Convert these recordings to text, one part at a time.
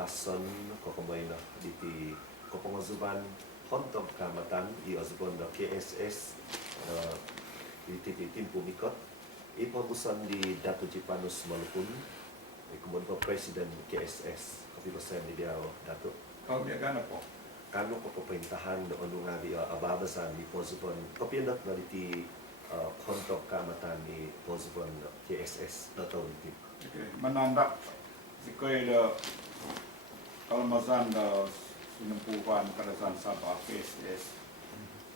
pason kokomoy no diti Kopongozuban Hontong Kamatan i Osbon do KSS diti Timpu Mikot ipabusan di Datu Jipanus Malupun kemudian ko Presiden KSS kopi persen di dia Datu Kau biarkan apa? kanu ko pemerintahan do onu ngabi ababasan di Posbon kopi ndak na diti Hontong Kamatan di Posbon KSS do tahun itu Menandak sikoi da kalmazan da sinumpuan kadasan Sabah KSS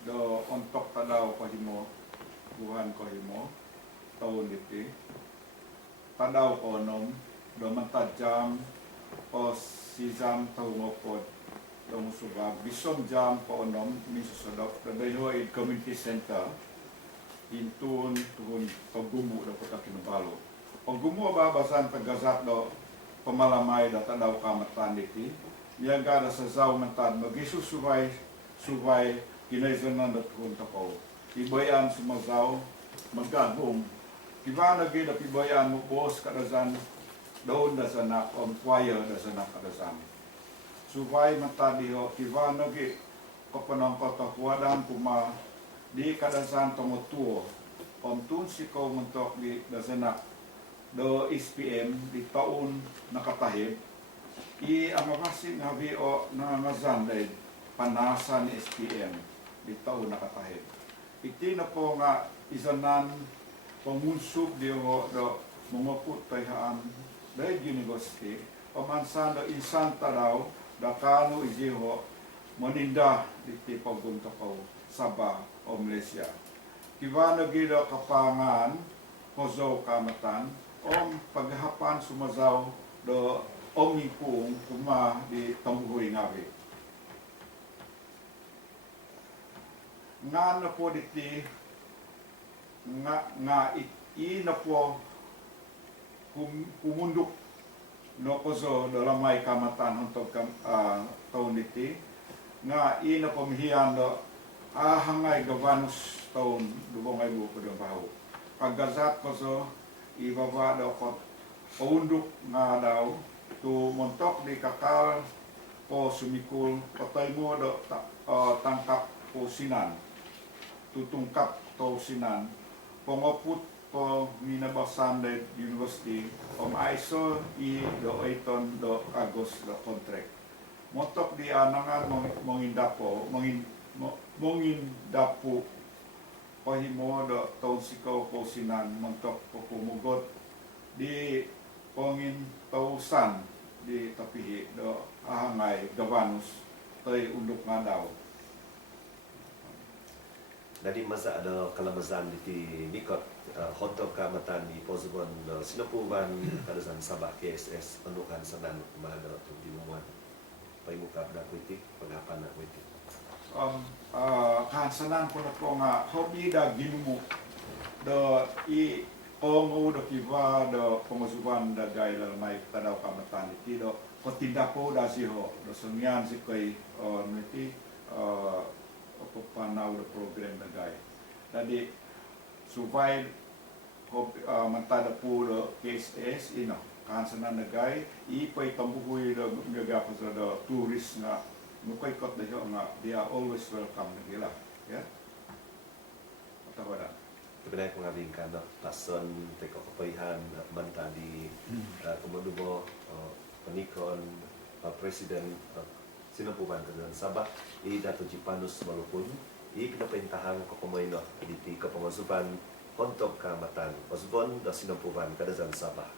do ontok tadaw kohimo buhan kohimo tahun itu tadaw konom do mentajam o sijam tahun ngopod do musuba bisom jam konom misusodok da dayhoid community center intun tuhun pagumbu do kota Kinabalu pagumbu babasan tagazat do pemalamay da tadaw kamatan diti Miyaga da sa zaw mentan magisusuway kinaizanan da tuhun takaw. Pibayan sumazaw magagong. Kibana gida pibayan mo bos kadazan daon da sanak choir da sanak kadazan. Suway mentan diho kibana gi kapanang katahuadan puma di kadazan tomotuo. Tun sikaw mentok di da sanak do SPM di taon nakatahib. Ang mapasin habi o nangangazan dahil panasan ni SPM di taon nakatahid. Iti na po nga isanan pangunsub di ho do mungaput tayhaan dahil university pamansan do insanta daw da kano iji ho maninda di pagunta ko Sabah o Malaysia. Kiba na gida kapangan Hozo Kamatan o paghapan sumazaw do omipung kuma di tambuhoy ngabi. Nga na po diti nga na po kumundok no kozo dalam may kamatan untuk tahun diti nga na po mihiyan do hangay gavanus tahun 2020 bahu. Pagazat kozo ibaba do ko paundok nga daw tu montok di kakal po sumikul patay mo do tangkap po sinan tutungkap to sinan pongoput po minabasan de university ISO i do iton do agos do contract montok di anangan mongindapo mongindapo pahimo do taon sikaw po sinan montok po pumugot di pongin tausan di tapihi do ahangay gavanus tay undok nga daw. Dari masa ada kalamazan di Mikot Hontong Kamatan di Posbon Sinapuban kadazan Sabah KSS penukan sanan mahada tu di umuan paimuka da kritik pagapan na kritik. Kansanan ko na po nga hobi da ginumo do Ongo do kiva do pengusuban da gaila mai tadaw kamatan iti do kotindapo da siho do sengyan si kay niti panaw do program da gay. Tadi supaya mentada po do KSS ino kansanan da gay ipay tambuhoy do mga pa do tourist nga mukay kot da nga they are always welcome nagila ya. Patawada. Sebenarnya pengabingkan pason teko kepahian manta di kemudubo penikon Presiden Sinapuban kadazan Sabah i Datu Jipanus Malupun i pinapintahan kokomoyno di Kopongozuban Hontong Kamatan Osbon do Sinapuban kadazan Sabah.